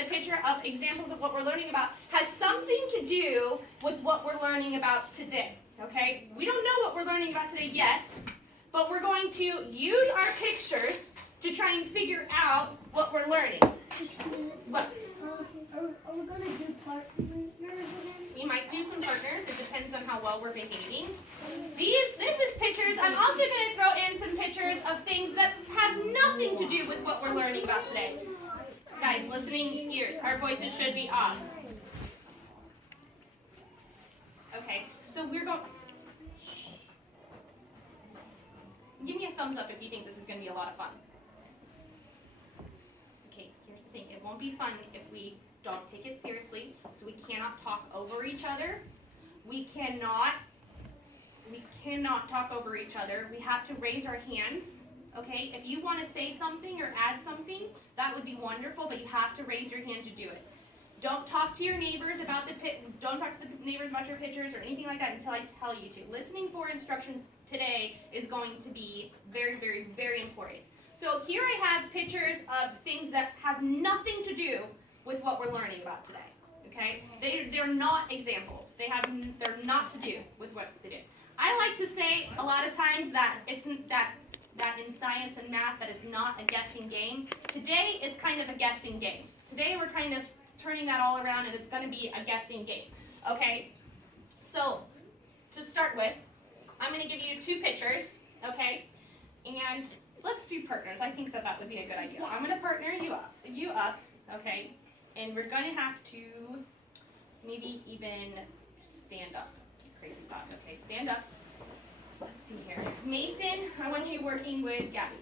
the picture of examples of what we're learning about has something to do with what we're learning about today, okay? We don't know what we're learning about today yet, but we're going to use our pictures to try and figure out what we're learning. What? Are we going to do partners again? We might do some partners. It depends on how well we're behaving. This is pictures. I'm also going to throw in some pictures of things that have nothing to do with what we're learning about today. Guys, listening ears. Our voices should be off. Okay, so we're going... Give me a thumbs up if you think this is going to be a lot of fun. Okay, here's the thing. It won't be fun if we don't take it seriously. So we cannot talk over each other. We cannot talk over each other. We have to raise our hands. Okay, if you want to say something or add something, that would be wonderful, but you have to raise your hand to do it. Don't talk to your neighbors about don't talk to the neighbors about your pictures or anything like that until I tell you to. Listening for instructions today is going to be very, very, very important. So here I have pictures of things that have nothing to do with what we're learning about today. Okay? They're not examples. They're not to do with what they do. I like to say a lot of times that it's that in science and math that it's not a guessing game. Today it's kind of a guessing game. Today we're kind of turning that all around and it's going to be a guessing game. Okay? So, to start with, I'm going to give you two pictures, okay? And let's do partners. I think that would be a good idea. I'm going to partner you up, okay? And we're going to have to maybe even stand up. Crazy thought. Okay, stand up. Let's see here. Mason, I want you working with Gabby.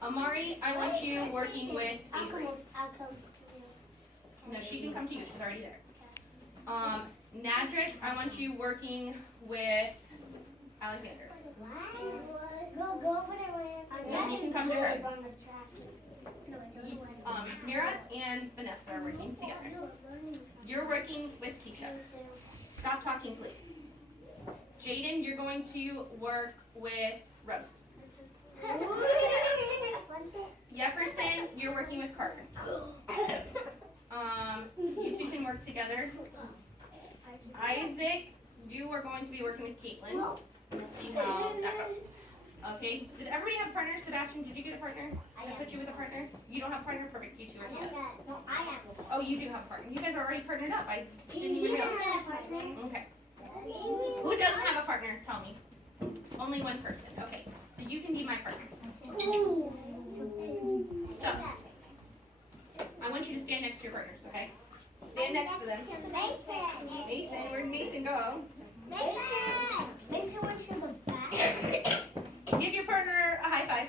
Amari, I want you working with Avery. I'll come to you. No, she can come to you. She's already there. Nadric, I want you working with Alexander. Go over there. Yeah, you can come to her. Samira and Vanessa are working together. You're working with Keisha. Stop talking, please. Jaden, you're going to work with Rose. Jefferson, you're working with Carter. You two can work together. Isaac, you are going to be working with Caitlin. We'll see how that goes. Okay, did everybody have a partner? Sebastian, did you get a partner? I put you with a partner? You don't have a partner? Perfect, you two are together. No, I have a partner. Oh, you do have a partner. You guys are already partnered up. I didn't even know. Okay. Who doesn't have a partner? Tell me. Only one person. Okay, so you can be my partner. So, I want you to stand next to your partners, okay? Stand next to them. Mason, where'd Mason go? Mason went to the back. Give your partner a high five.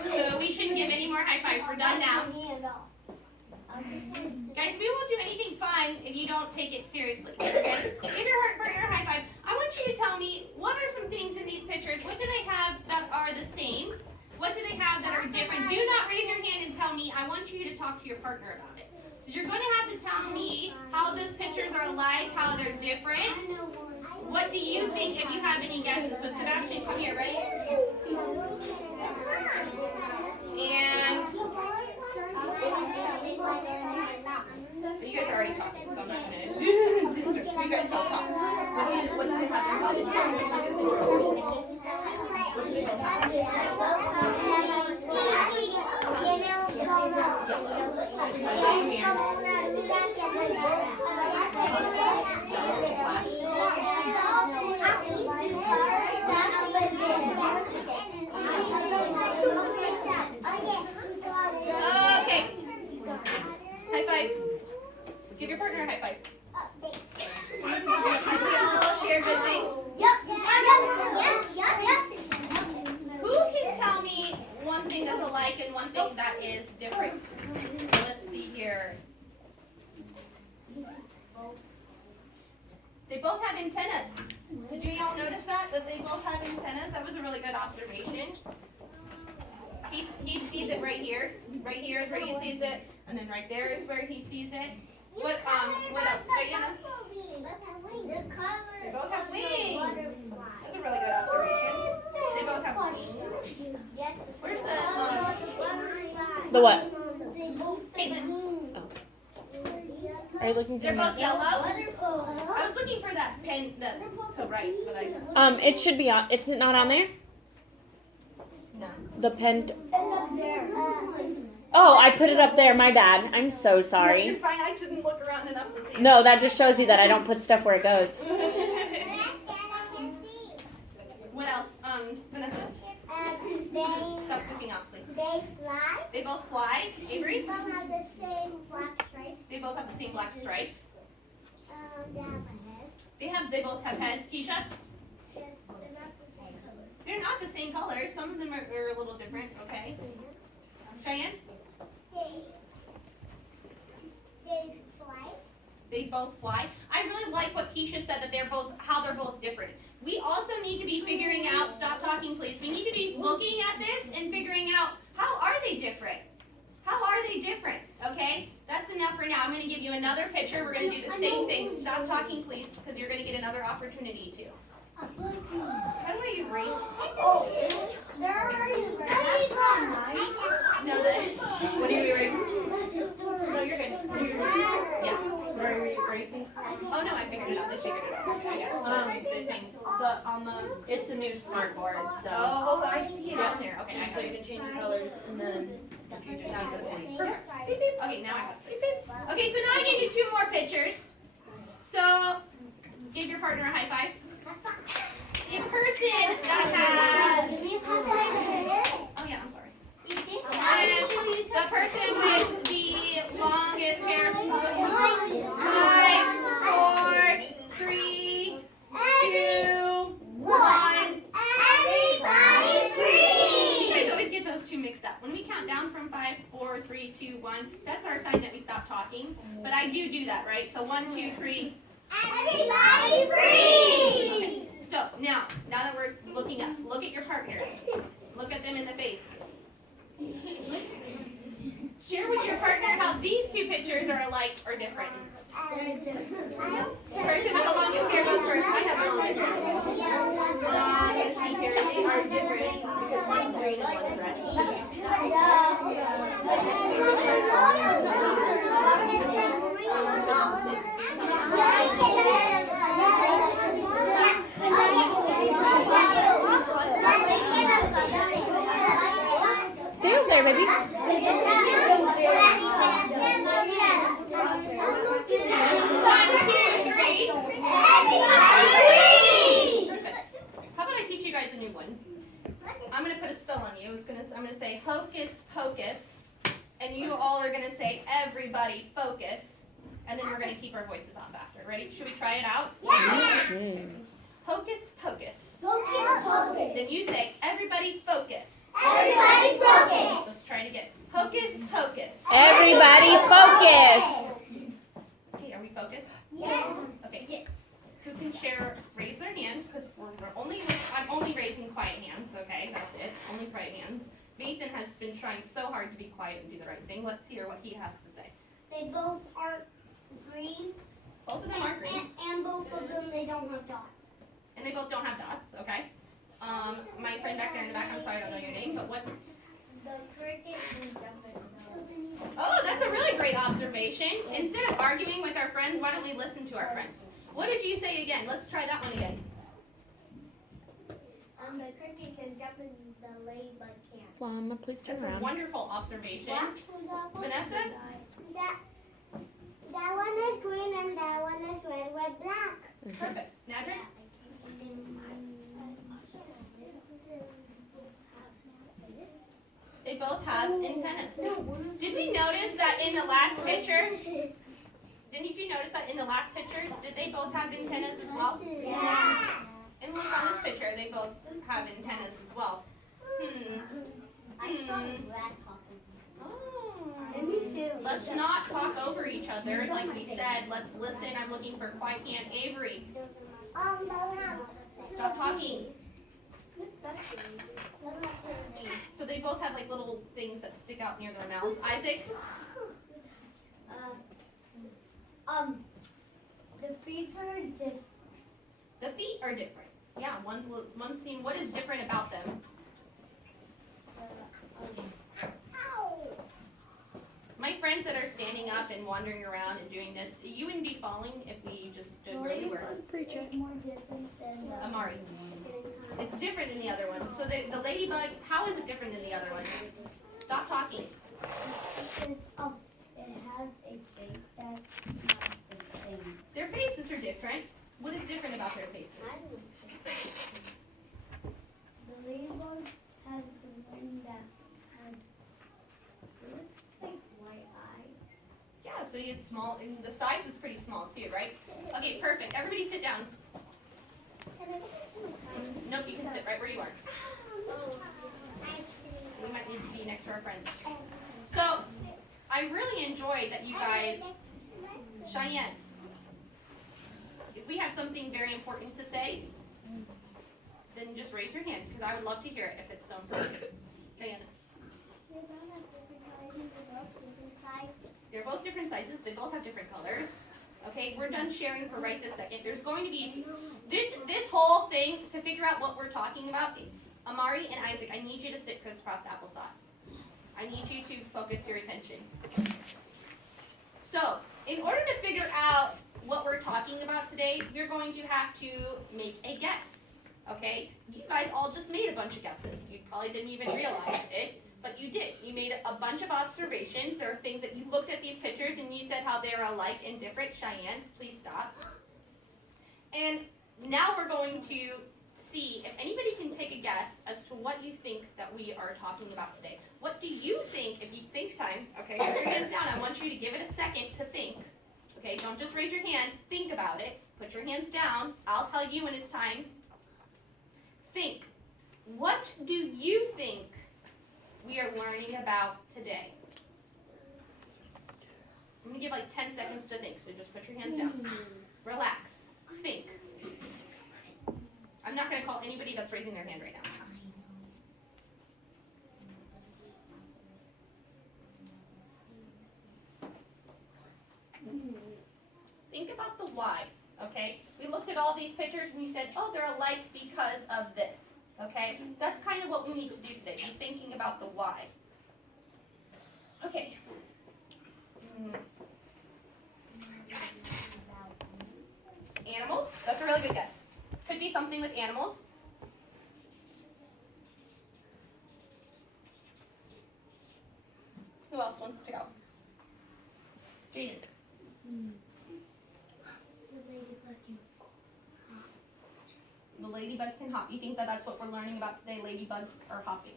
So we shouldn't give any more high fives. We're done now. Guys, we won't do anything fun if you don't take it seriously. Okay? Give your partner a high five. I want you to tell me, what are some things in these pictures? What do they have that are the same? What do they have that are different? Do not raise your hand and tell me. I want you to talk to your partner about it. So you're going to have to tell me how those pictures are alike, how they're different. What do you think if you have any guesses? So Sebastian, come here, ready? And you guys are already talking, so I'm not going to you guys both talk. What do they have in common? Okay. High five. Give your partner a high five. Did we all share good things? Who can tell me one thing that's alike and one thing that is different? Let's see here. They both have antennas. Did you all notice that they both have antennas? That was a really good observation. He sees it right here. Right here is where he sees it, and then right there is where he sees it. What else? Diana? The color. The what? They both say Caitlin. green. Are you looking for They're both me? yellow. I was looking for that pen to write, but It should be on. It's not on there. no. The pen. It's up there. Oh, I put it up there. My bad. I'm so You're sorry. fine. I didn't look around enough to see. No, that just shows you that I don't put stuff where it goes. What else? Vanessa, They stop looking up, please. fly. They both fly. Avery, They both have the same black stripes. they both have the same black stripes. They have a head. They both have heads. Keisha, They're not the same color. they're not the same color. Some of them are a little different. Okay. Cheyenne, They fly. they both fly. I really like what Keisha said that how they're both different. We also need to be figuring out. Stop talking, please. We need to be looking at this and figuring out how are they different. How are they different? Okay, that's enough for now. I'm going to give you another picture. We're going to do the same thing. Stop talking, please, because you're going to get another opportunity to. How do I erase? Oh, they're already erased. No, what are you erasing? No, you're good. What are you erasing? Yeah. What are you erasing? Oh no, I figured it out. They figured it out. The things. It's a new smart board, so. Oh, I see it on there. Okay, I So got you it. can change the colors and then if you just That's use the the point. point. Perfect. Beep, beep. Okay, now I have it. Okay, so now I need two more pictures. So, give your partner a high five. The person that has. Oh yeah, I'm sorry. And the person with the longest hair. 5, 4, 3, 2, 1. Everybody free! You guys always get those two mixed up. When we count down from 5, 4, 3, 2, 1, that's our sign that we stop talking. But I do that, right? So 1, 2, 3. Everybody free! So now that we're looking up, look at your partner. Look at them in the face. Share with your partner how these two pictures are alike or different. The person with the longest hair goes first. I have long hair. Longest hair. They are different because one's green and one's red. Do you see that? Stay over there, baby. 1, 2, 3. Perfect. How about I teach you guys a new one? I'm gonna put a spell on you. I'm gonna say hocus pocus, and you all are gonna say everybody focus, and then we're gonna keep our voices off after. Ready? Should we try it out? Hocus pocus. Then you say everybody focus. Everybody focus! Let's try it again. Hocus pocus. Everybody focus. Okay, are we focused? Yes. Okay. Who can raise their hand, because I'm only raising quiet hands, okay? That's it. Only quiet hands. Mason has been trying so hard to be quiet and do the right thing. Let's hear what he has to say. They both aren't green. Both of them are green, And both of them, they don't have dots. and they both don't have dots, okay? My friend back there in the back, I'm sorry I don't know your name, but what? The cricket can jump in. Oh, that's a really great observation. Instead of arguing with our friends, why don't we listen to our friends? What did you say again? Let's try that one again. The cricket can jump in the lake but can't. Mama, please turn That's a around. wonderful observation. Vanessa? That one is green and that one is red with black. Perfect. Nadra? They both have antennas. Did we notice that in the last picture? Didn't you notice that in the last picture? Did they both have antennas as well? Yeah. And look on this picture, they both have antennas as well. I saw the grasshopper. Oh. Let's not talk over each other. Like we said, let's listen. I'm looking for quiet hand. Avery, stop talking. So they both have like little things that stick out near their mouths. Isaac? The feet are different. The feet are different. Yeah, one's seen. What is different about them? standing up and wandering around and doing this. You wouldn't be falling if we just stood The where we were. ladybug is more different than the Amari. It's different than the other one. So the ladybug, how is it different than the other one? Stop talking. Because it has a face that's not the same. Their faces are different. What is different about their faces? The ladybug has the one that has looks like white eyes. Yeah, so you have small, and the size is pretty small too, right? Okay, perfect. Everybody sit down. Nope, you can sit right where you are. We might need to be next to our friends. So, I really enjoyed that you guys, Cheyenne, if we have something very important to say, then just raise your hand, because I would love to hear it if it's so important. Diana. They're both different sizes. They both have different colors. Okay, we're done sharing for right this second. There's going to be this whole thing to figure out what we're talking about. Amari and Isaac, I need you to sit crisscross applesauce. I need you to focus your attention. So, in order to figure out what we're talking about today, you're going to have to make a guess. Okay? You guys all just made a bunch of guesses. You probably didn't even realize it, but you did. You made a bunch of observations. There are things that you looked at these pictures and you said how they're alike and different. Cheyenne's, please stop. And now we're going to see if anybody can take a guess as to what you think that we are talking about today. What do you think, if you think time, okay, put your hands down. I want you to give it a second to think. Okay, don't just raise your hand. Think about it. Put your hands down. I'll tell you when it's time. Think. What do you think we are learning about today? I'm going to give like 10 seconds to think, so just put your hands down. Relax. Think. I'm not going to call anybody that's raising their hand right now. Think about the why, okay? We looked at all these pictures and you said, oh, they're alike because of this, okay? That's kind of what we need to do today, be thinking about the why. Okay. Animals, that's a really good guess. Could be something with animals. Who else wants to go? Jaden. The ladybug can hop. You think that that's what we're learning about today? Ladybugs are hopping.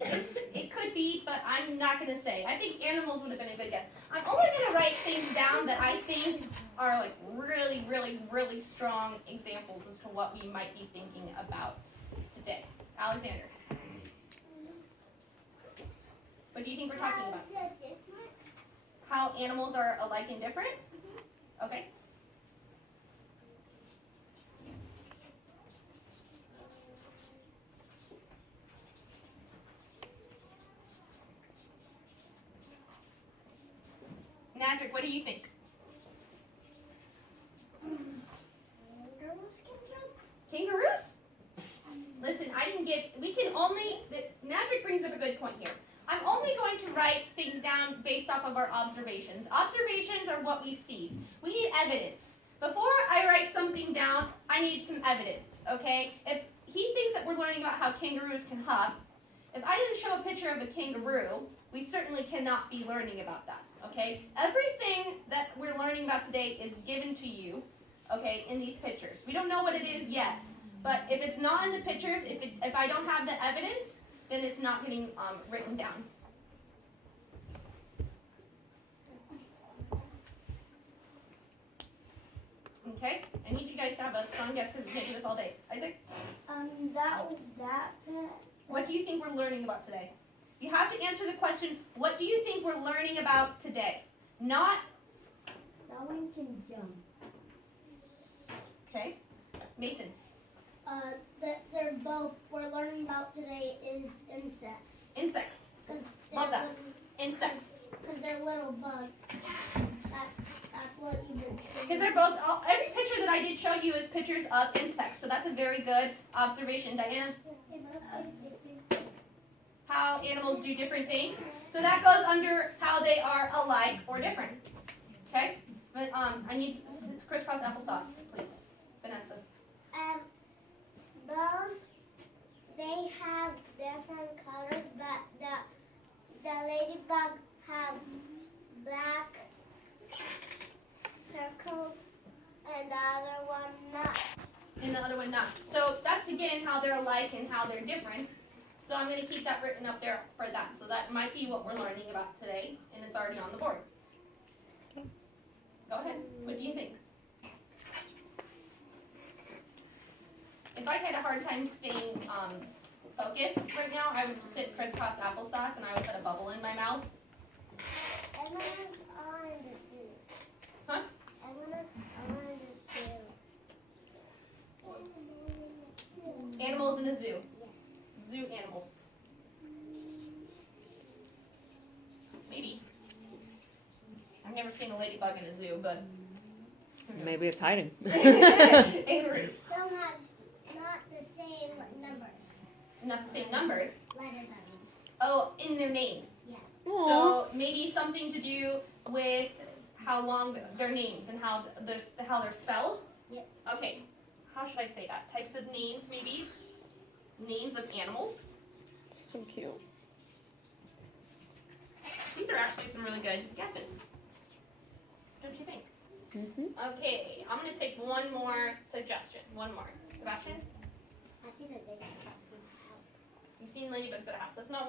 It could be, but I'm not going to say. I think animals would have been a good guess. I'm only going to write things down that I think are like really, really, really strong examples as to what we might be thinking about today. Alexander. What do you think we're talking about? How animals are alike and different? Okay. Nadrick, what do you think? Kangaroos? Listen, I didn't give, we can only, Nadrick brings up a good point here. I'm only going to write things down based off of our observations. Observations are what we see. We need evidence. Before I write something down, I need some evidence, okay? If he thinks that we're learning about how kangaroos can hop, if I didn't show a picture of a kangaroo, we certainly cannot be learning about that, okay? Everything that we're learning about today is given to you, okay, in these pictures. We don't know what it is yet, but if it's not in the pictures, if I don't have the evidence, then it's not getting written down. Okay? I need you guys to have a strong guess because we can't do this all day. Isaac? What do you think we're learning about today? You have to answer the question, what do you think we're learning about today? Not... That one can jump. Okay. Mason? They're both, we're learning about today is insects. Insects. Love that. Insects. Because they're little bugs. That's what you did. Because they're both, every picture that I did show you is pictures of insects. So that's a very good observation. Diana? how animals do different things. So that goes under how they are alike or different. Okay? But I need crisscross applesauce, please. Vanessa. Those, they have different colors, but the ladybug have black circles and the other one not. And the other one not. So that's again how they're alike and how they're different. So I'm going to keep that written up there for that. So that might be what we're learning about today, and it's already on the board. Go ahead. What do you think? If I had a hard time staying focused right now, I would sit crisscross applesauce and I would put a bubble in my mouth. Everyone's on the zoo. Huh? Everyone's on the zoo. Animals in a zoo. Zoo animals. Maybe. I've never seen a ladybug in a zoo, but who knows? Maybe it's hiding. Kangaroo. Still not the same numbers. Not the same numbers. Letters, I mean. Oh, in their names. Yeah. Aw. So maybe something to do with how long their names and how they're spelled. Yep. Okay. How should I say that? Types of names, maybe. Names of animals. So cute. These are actually some really good guesses. Don't you think? Mm-hmm. Okay, I'm gonna take one more suggestion. One more. Sebastian, I think that they have. you've seen ladybugs at a house. That's not